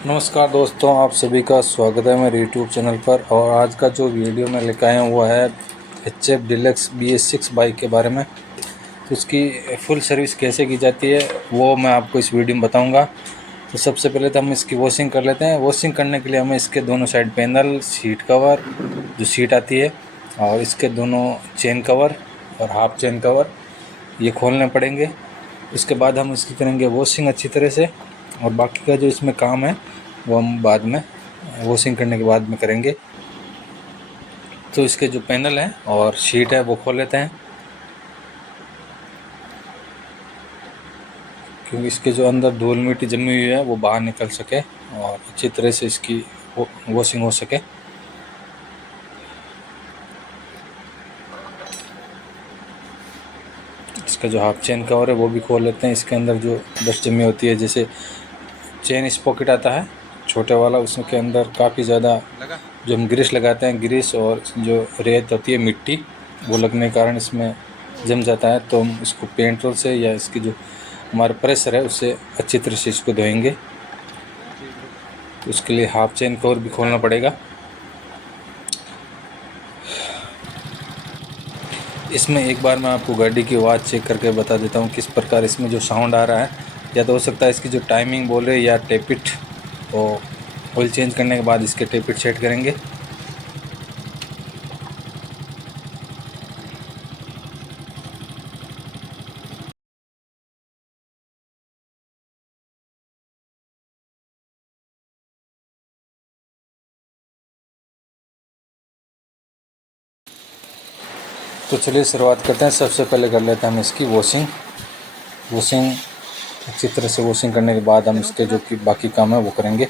नमस्कार दोस्तों, आप सभी का स्वागत है मेरे यूट्यूब चैनल पर। और आज का जो वीडियो मैं लेकर आया हुआ है HF डिलक्स BS6 बाइक के बारे में। तो उसकी फुल सर्विस कैसे की जाती है वो मैं आपको इस वीडियो में बताऊंगा। तो सबसे पहले तो हम इसकी वॉशिंग कर लेते हैं। वॉशिंग करने के लिए हमें इसके दोनों साइड पैनल, सीट कवर, जो सीट आती है, और इसके दोनों चेन कवर और हाफ चेन कवर ये खोलने पड़ेंगे। उसके बाद हम इसकी करेंगे वॉशिंग अच्छी तरह से, और बाकी का जो इसमें काम है वो हम बाद में वॉशिंग करने के बाद में करेंगे। तो इसके जो पैनल है और शीट है वो खोल लेते हैं, क्योंकि इसके जो अंदर धूल मिट्टी जमी हुई है वो बाहर निकल सके और अच्छी तरह से इसकी वॉशिंग हो सके। इसका जो हाफ चेन कवर है वो भी खोल लेते हैं। इसके अंदर जो डस्ट जमी होती है, जैसे चेन स्पॉकेट आता है छोटे वाला, उसके अंदर काफ़ी ज़्यादा जो हम ग्रीस लगाते हैं, ग्रीस और जो रेत होती है, मिट्टी, वो लगने के कारण इसमें जम जाता है। तो हम इसको पेंट्रोल से या इसकी जो हमारा प्रेशर है उससे अच्छी तरह से इसको धोएंगे। तो उसके लिए हाफ चेन कवर भी खोलना पड़ेगा। इसमें एक बार मैं आपको गाड़ी की आवाज़ चेक करके बता देता हूँ किस प्रकार इसमें जो साउंड आ रहा है। या तो हो सकता है इसकी जो टाइमिंग बोल रहे या टेपिट, तो ऑयल चेंज करने के बाद इसके टेपिट सेट करेंगे। तो चलिए शुरुआत करते हैं। सबसे पहले कर लेते हैं हम इसकी वॉशिंग अच्छी तरह से वॉशिंग करने के बाद हम इसके जो कि बाकी काम है वो करेंगे।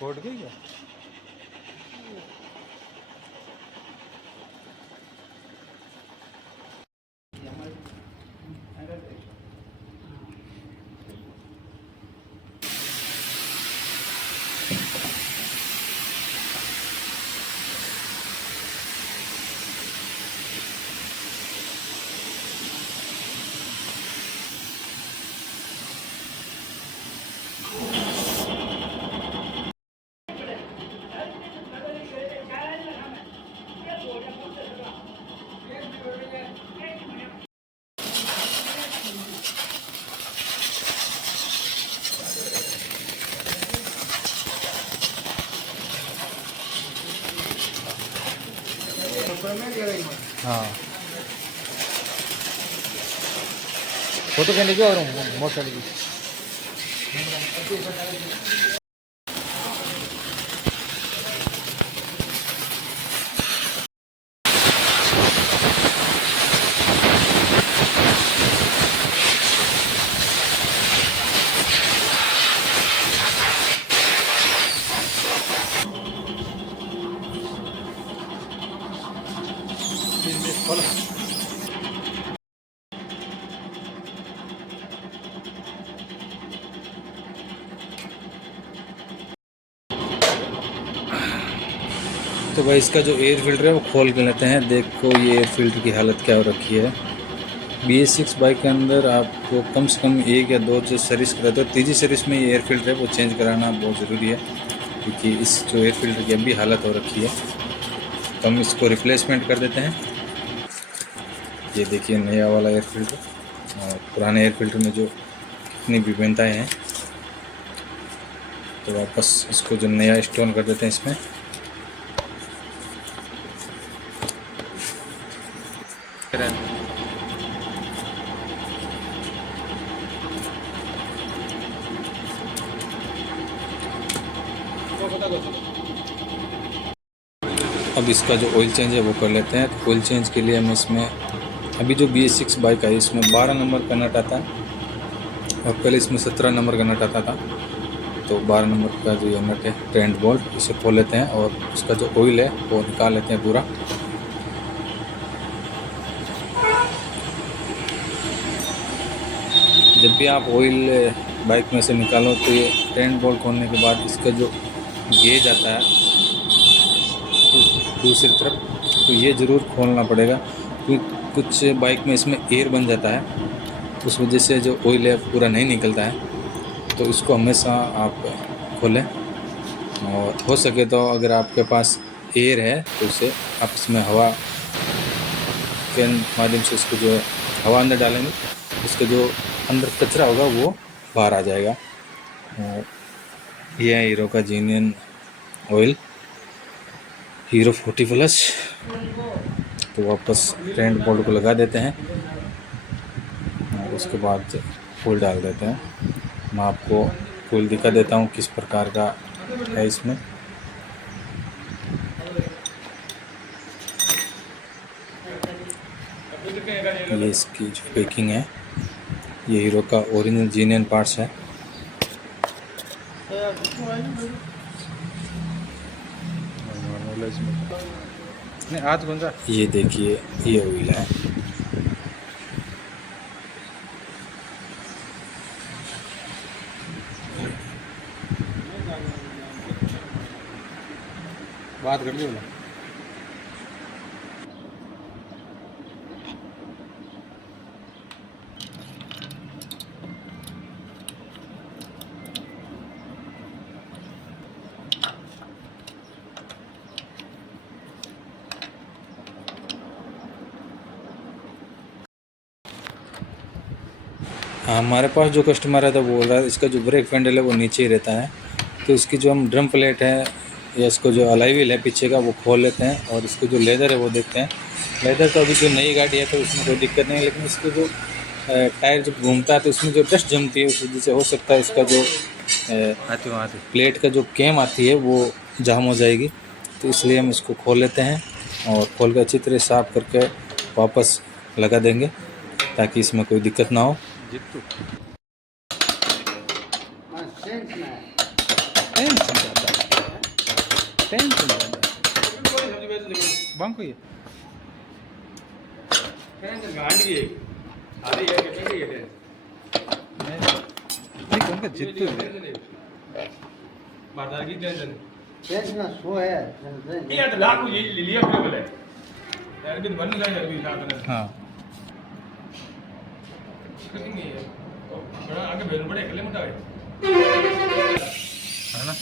फट गई क्या? हाँ, फोटो कहने की और मोटरसाइकिल की। तो भाई इसका जो एयर फिल्टर है वो खोल के लेते हैं। देखो ये एयर फिल्टर की हालत क्या हो रखी है। BS6 बाइक के अंदर आपको कम से कम एक या दो जो सर्विस कराते हो, तीसरी सर्विस में ये एयर फिल्टर है वो चेंज कराना बहुत ज़रूरी है, क्योंकि इस जो एयर फिल्टर की अभी हालत हो रखी है। तो हम इसको रिप्लेसमेंट कर देते हैं। ये देखिए नया वाला एयर फिल्टर और पुराने एयर फिल्टर में जो कितनी विभिन्नताएँ हैं। तो वापस इसको जो नया इंस्टॉल कर देते हैं इसमें। अब इसका जो ऑयल चेंज है वो कर लेते हैं। तो ऑयल चेंज के लिए हम इसमें अभी जो BS6 बाइक है इसमें 12 नंबर का नट आता है और पहले इसमें 17 नंबर का नट आता था। तो 12 नंबर का जो ये नट है ट्रेंड बोल्ट, इसे खोल लेते हैं और इसका जो ऑयल है वो निकाल लेते हैं पूरा। जब भी आप ऑयल बाइक में से निकालो तो ये ट्रेंड बोल्ट खोलने के बाद इसका जो गेज आता है दूसरी तरफ, तो ये ज़रूर खोलना पड़ेगा क्योंकि कुछ बाइक में इसमें एयर बन जाता है, उस वजह से जो ऑयल है पूरा नहीं निकलता है। तो इसको हमेशा आप खोलें और हो सके तो अगर आपके पास एयर है तो उसे आप इसमें हवा के माध्यम से इसको जो है हवा अंदर डालेंगे, इसका जो अंदर कचरा होगा वो बाहर आ जाएगा। और यह है हीरो का जेन्युइन ऑयल, हीरो 40+। तो वापस ट्रेंड बोल्ट को लगा देते हैं और उसके बाद फुल डाल देते हैं। मैं आपको फुल दिखा देता हूँ किस प्रकार का है इसमें। ये इसकी जो पैकिंग है, ये हीरो का ओरिजिनल जेन्युइन पार्ट्स है। आज कौन सा ये देखिए, ये ऑयल है। बात कर ली हमारे पास जो कस्टमर है तो बोल रहा है इसका जो ब्रेक पैडल है वो नीचे ही रहता है। तो इसकी जो हम ड्रम प्लेट है या इसको जो अलॉय व्हील है पीछे का वो खोल लेते हैं और इसको जो लेदर है वो देखते हैं। लेदर तो अभी जो नई गाड़ी है तो उसमें कोई दिक्कत नहीं है, लेकिन इसको जो टायर जब घूमता है तो उसमें जो डस्ट जमती है उस वजह से हो सकता है इसका जो प्लेट का जो कैम आती है वो जाम हो जाएगी। तो इसलिए हम इसको खोल लेते हैं और खोल कर अच्छी तरह साफ़ करके वापस लगा देंगे ताकि इसमें कोई दिक्कत ना हो। हाँ है ना।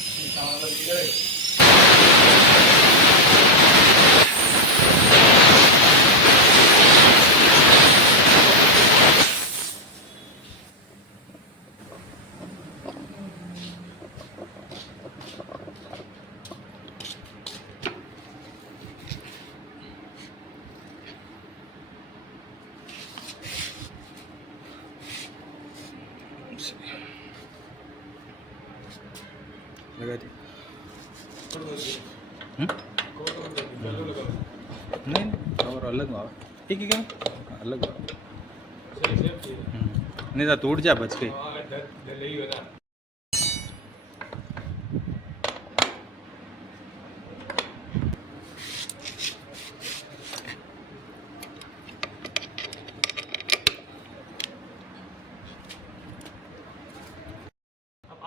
लगा दी नहीं और अलग ठीक है क्या अलग नहीं तो टूट जा बच गई।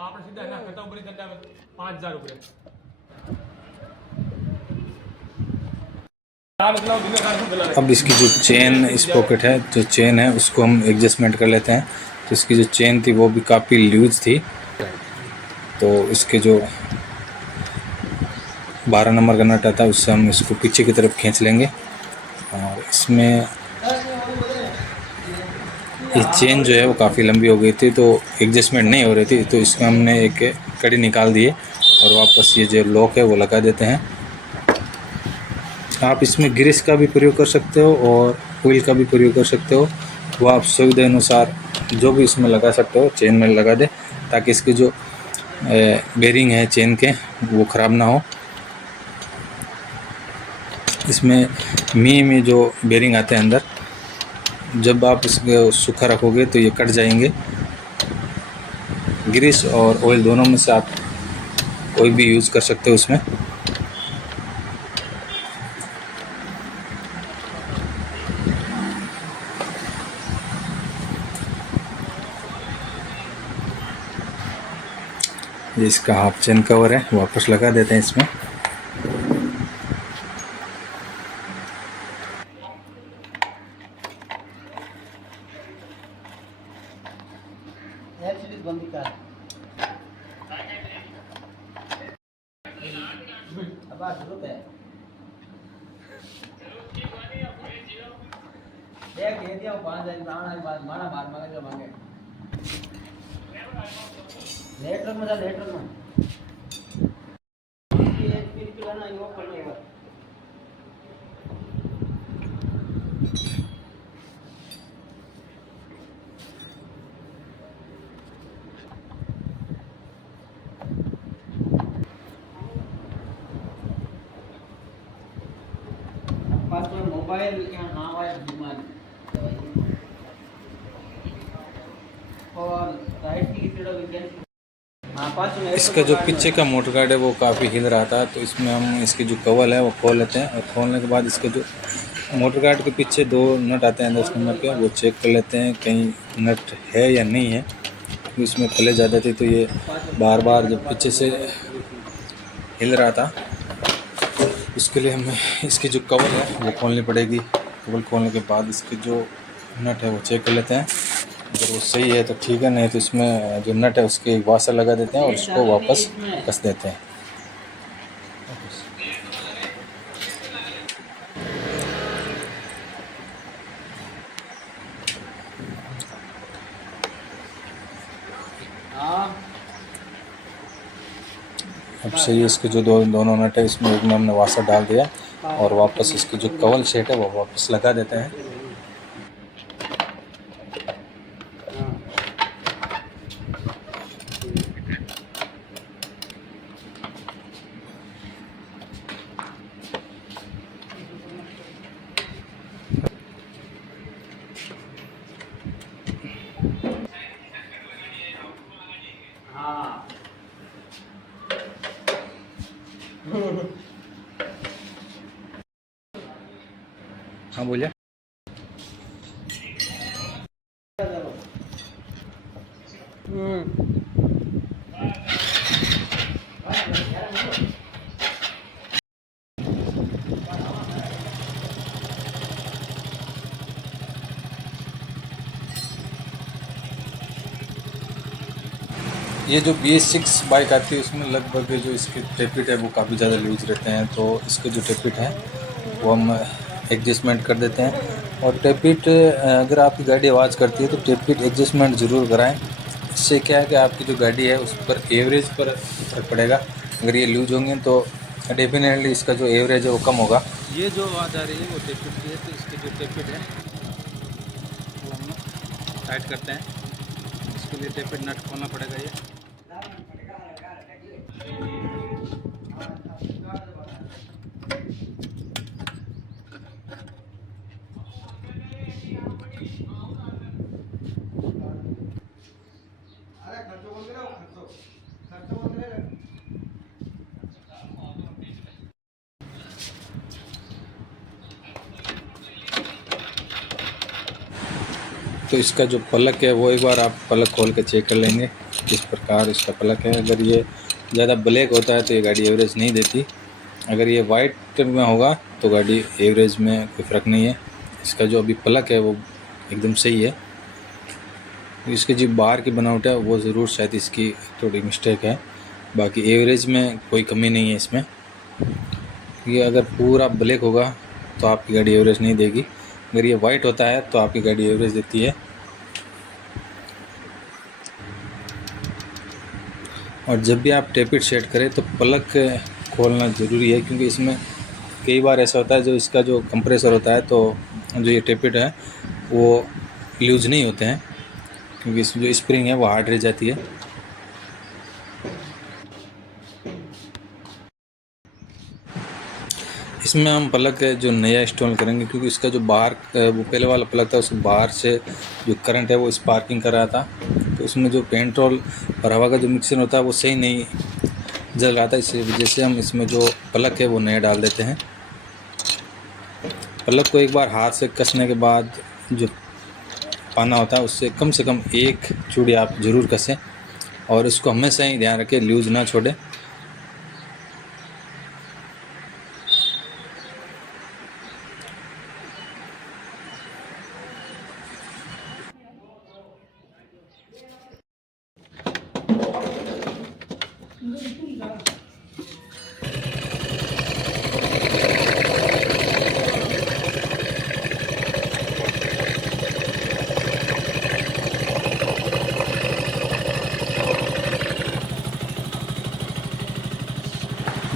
आपने सीधा ना करता ऊपर धंधा में 5000 रुपए अब इसकी जो चेन इस पॉकेट है, जो चेन है उसको हम एडजस्टमेंट कर लेते हैं। तो इसकी जो चेन थी वो भी काफ़ी लूज थी, तो इसके जो 12 नंबर का नट आता है उससे हम इसको पीछे की तरफ खींच लेंगे। और इसमें ये चेन जो है वो काफ़ी लंबी हो गई थी तो एडजस्टमेंट नहीं हो रही थी, तो इसमें हमने एक कड़ी निकाल दी है और वापस ये जो लॉक है वो लगा देते हैं। आप इसमें ग्रीस का भी प्रयोग कर सकते हो और ऑयल का भी प्रयोग कर सकते हो, वो आप सुविधा अनुसार जो भी इसमें लगा सकते हो चेन में लगा दे, ताकि इसकी जो बेरिंग है चेन के, वो ख़राब ना हो। इसमें में जो बेरिंग आते हैं अंदर, जब आप इसको सूखा रखोगे तो ये कट जाएंगे। ग्रीस और ऑयल दोनों में से आप कोई भी यूज़ कर सकते हो उसमें। ये इसका हाफ चेन कवर है, वापस लगा देते हैं इसमें। मोबाइल क्या नाम है बीमारी और राइट की तरफ इसका जो पीछे का मोटर गार्ड है वो काफ़ी हिल रहा था, तो इसमें हम इसकी जो कवर है वो खोल लेते हैं, और खोलने के बाद इसके जो मोटर गार्ड के पीछे 2 नट आते हैं 10 नंबर के, वो चेक कर लेते हैं कहीं नट है या नहीं है। तो इसमें खले ज़्यादा थी, तो ये बार बार जब पीछे से हिल रहा था, इसके लिए हमें इसकी जो कवर है वो खोलनी पड़ेगी। कवर खोलने के बाद इसके जो नट है वो चेक कर लेते हैं, अगर वो सही है तो ठीक है, नहीं तो इसमें जो नट है उसके वाशर लगा देते हैं और उसको वापस कस देते हैं। अब सही है, इसके जो दोनों नट है इसमें एक में हमने वाशर डाल दिया, और वापस इसकी जो कवर सेट है वो वापस लगा देते हैं। हाँ बोलिए। ये जो BS6 बाइक आती है उसमें लगभग जो इसके टेपिट है वो काफ़ी ज़्यादा लूज रहते हैं, तो इसके जो टेपिट है वो हम एडजस्टमेंट कर देते हैं। और टेपिट अगर आपकी गाड़ी आवाज़ करती है तो टेपिट एडजस्टमेंट ज़रूर कराएं। इससे क्या है कि आपकी जो गाड़ी है उस पर एवरेज पर फर्क पड़ेगा। अगर ये लूज होंगे तो डेफिनेटली इसका जो एवरेज है वो कम होगा। ये जो आवाज़ आ रही है वो टेपिट की है, तो इसके जो टेपिट है वो हम टाइट करते हैं। इसके लिए टेपिट नट खोलना पड़ेगा। ये तो इसका जो पलक है वो एक बार आप पलक खोल के चेक कर लेंगे किस प्रकार इसका पलक है। अगर ये ज़्यादा ब्लैक होता है तो ये गाड़ी एवरेज नहीं देती। अगर ये वाइट में होगा तो गाड़ी एवरेज में कोई फ़र्क नहीं है। इसका जो अभी पलक है वो एकदम सही है। इसकी जो बाहर की बनावट है वो ज़रूर शायद इसकी थोड़ी मिस्टेक है, बाकी एवरेज में कोई कमी नहीं है इसमें। ये अगर पूरा ब्लैक होगा तो आपकी गाड़ी एवरेज नहीं देगी, अगर ये वाइट होता है तो आपकी गाड़ी एवरेज देती है। और जब भी आप टेपिट सेट करें तो पलक खोलना ज़रूरी है, क्योंकि इसमें कई बार ऐसा होता है जो इसका जो कंप्रेसर होता है तो जो ये टेपिट है वो लूज नहीं होते हैं, क्योंकि इसमें जो स्प्रिंग है वो हार्ड रह जाती है। इसमें हम प्लग जो नया इंस्टॉल करेंगे, क्योंकि इसका जो बाहर वो पहले वाला प्लग था उसको बाहर से जो करंट है वो स्पार्किंग कर रहा था, तो उसमें जो पेट्रोल और हवा का जो मिक्सचर होता है वो सही नहीं जल रहा था। इसी वजह से हम इसमें जो प्लग है वो नया डाल देते हैं। प्लग को एक बार हाथ से कसने के बाद जो पाना होता है उससे कम एक चूड़ी आप ज़रूर कसें, और इसको हमेशा ही ध्यान रखें लूज़ ना छोड़ें।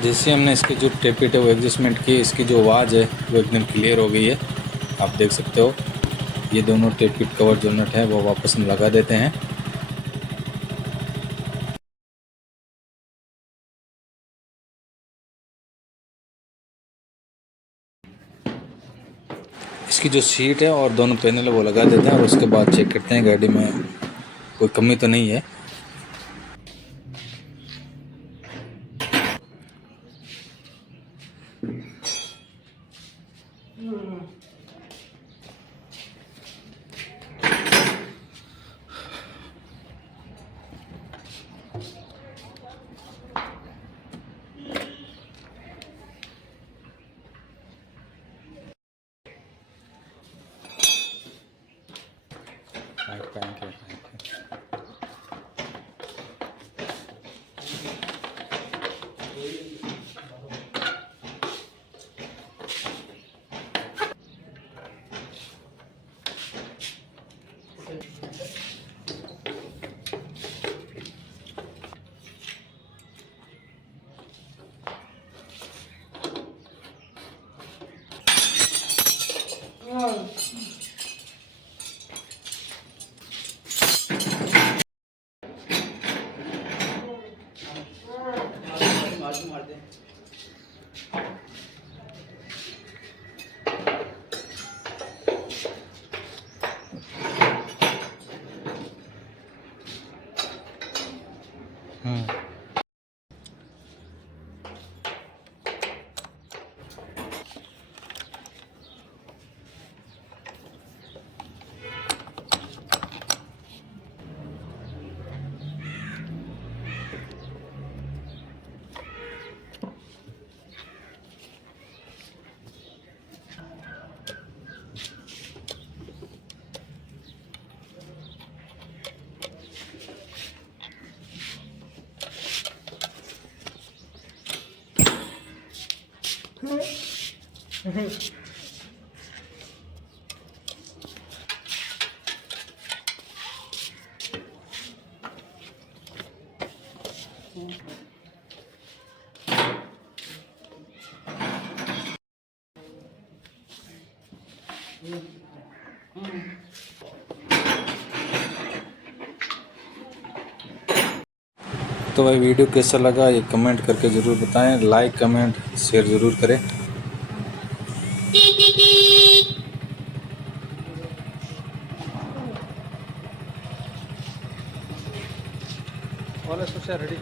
जैसे हमने इसके जो टेपिट है वो एडजस्टमेंट की, इसकी जो आवाज़ है वो एकदम क्लियर हो गई है। आप देख सकते हो ये दोनों टेपिट कवर जो नट है वो वापस हम लगा देते हैं। इसकी जो सीट है और दोनों पैनल है वो लगा देते हैं, और उसके बाद चेक करते हैं गाड़ी में कोई कमी तो नहीं है। तो भाई वीडियो कैसा लगा ये कमेंट करके ज़रूर बताएं, लाइक कमेंट शेयर ज़रूर करें। रेडी।